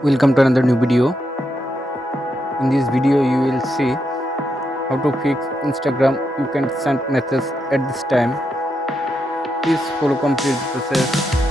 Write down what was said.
Welcome to another new video. In this video you will see how to fix Instagram you can send messages at this time. Please follow complete the process.